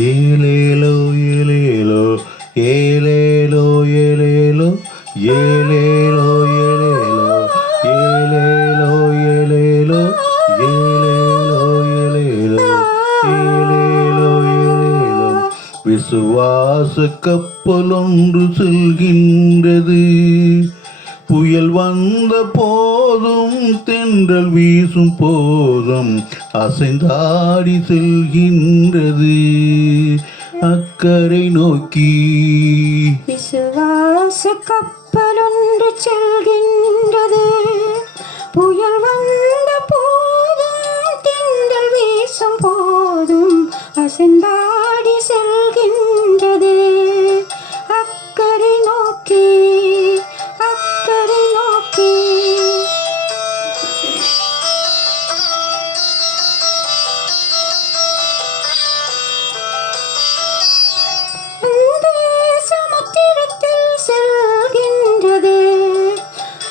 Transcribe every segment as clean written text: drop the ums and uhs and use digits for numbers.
ஏலேலோ ஏலேலோ ஏலேலோ ஏலேலோ ஏலேலோ ஏலேலோ ஏலேலோ ஏலேலோ ஏலேலோ ஏலேலோ ஏலேலோ ஏலேலோ விசுவாச கப்பல் ஒன்று செல்கின்றது. புயல் வந்த போதும் தென்றல் வீசும் போதும் அசைந்தாடி செல்கின்றது அக்கறை நோக்கி. விசுவாச கப்பல் ஒன்று செல்கின்றது. புயல் வந்த போதும் தென்றல் வீசும் போதும் அசைந்தாடி செல்கின்றது அக்கறை நோக்கி. அக்கறை நோக்கி. சமுத்திரத்தில் செல்கின்றது.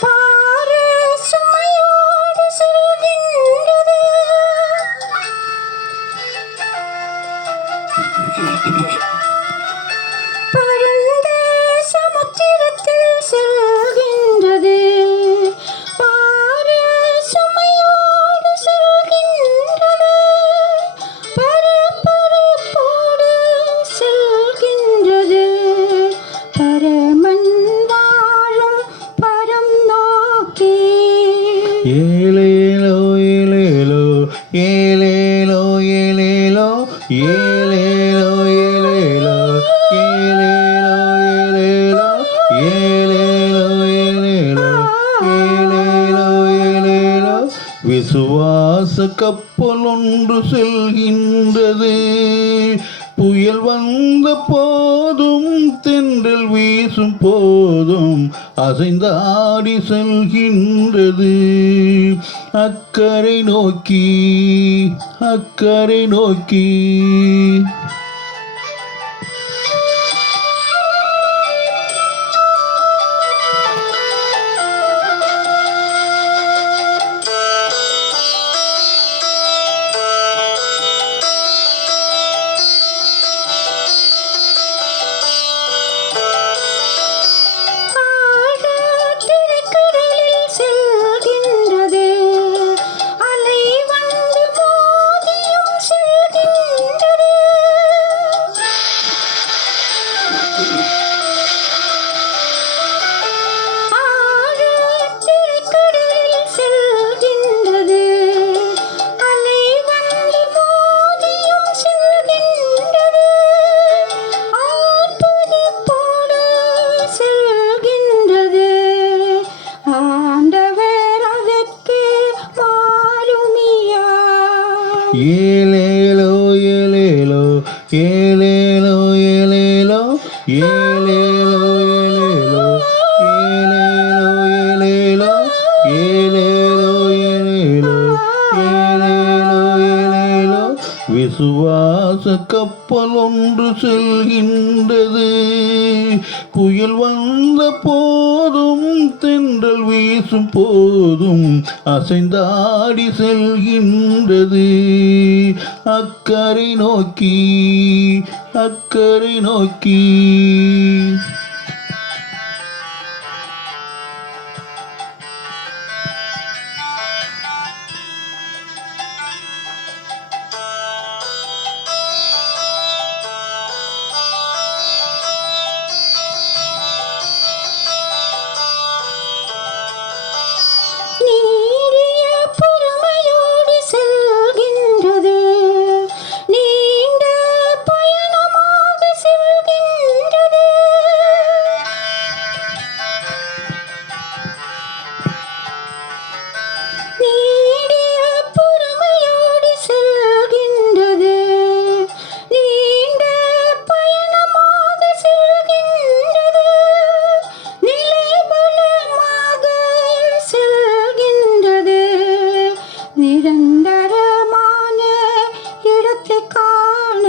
பாறை சுமையோடு செல்கின்றது. பரந்த சமுத்திரத்தில் செல்கின்றது. பாறை சுமையோடு செல்கின்றது. பரபரப்போடு செல்கின்றது. பரமன் வாழும் பரம் நோக்கி. ஏலேலோ ஏலேலோ ஏலேலோ ஏலேலோ ஏலேலோ ஏலேலோ ஏலேலோ ஏலேலோ ஏலேலோ ஏலேலோ ஏலேலோ விசுவாச கப்பல் ஒன்று செல்கின்றது. புயல் வந்த போதும் தென்றல் வீசும் போதும் அசைந்தாடி செல்கின்றது அக்கறை நோக்கி. அக்கறை நோக்கி. செல்கின்றது. அலை வந்து மோதியும் செல்கின்றது. ஆழத்திற்கடலில் செல்கின்றது. அலை வந்து மோதியும் செல்கின்றது. ஆர்ப்பரிப்போடு செல்கின்றது. ஆண்டவர் அதற்கு மாலுமியா. ஏலேலோ ஏலேலோ ஏலேலோ ஏலேலோ ஏலேலோ ஏலேலோ ஏலேலோ ஏலேலோ ஏலேலோ ஏலேலோ ஏலேலோ விசுவாச கப்பல் ஒன்று செல்கின்றது. புயல் வந்த போதும் தென்றல் வீசும் போதும் அசைந்தாடி செல்கின்றது அக்கறை நோக்கி. அக்கறை நோக்கி. நீடிய பொறுமையோடு செல்கின்றது. நீண்ட பயணமாக செல்கின்றது. நீடிய பொறுமையோடு செல்கின்றது. நீண்ட பயணமாக செல்கின்றது. நிலைபலமாக செல்கின்றது. நிரந்தரமான இடத்தை காண.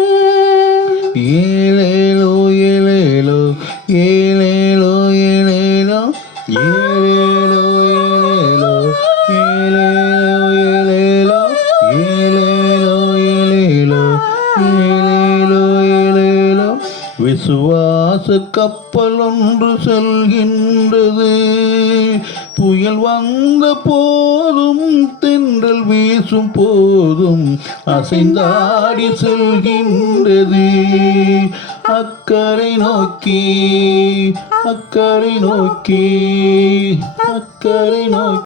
ஏலேலோ ஏலேலோ ஏலேலோ ஏலேலோ ஏலேலோ ஏலேலோ ஏலேலோ ஏலேலோ ஏலேலோ ஏலேலோ விசுவாச கப்பல் ஒன்று செல்கின்றது. புயல் வந்த போதும் தென்றல் வீசும் போதும் அசைந்தாடி செல்கின்றது. அக்கறை நோக்கி அக்கறை நோக்கி அக்கறை நோக்கி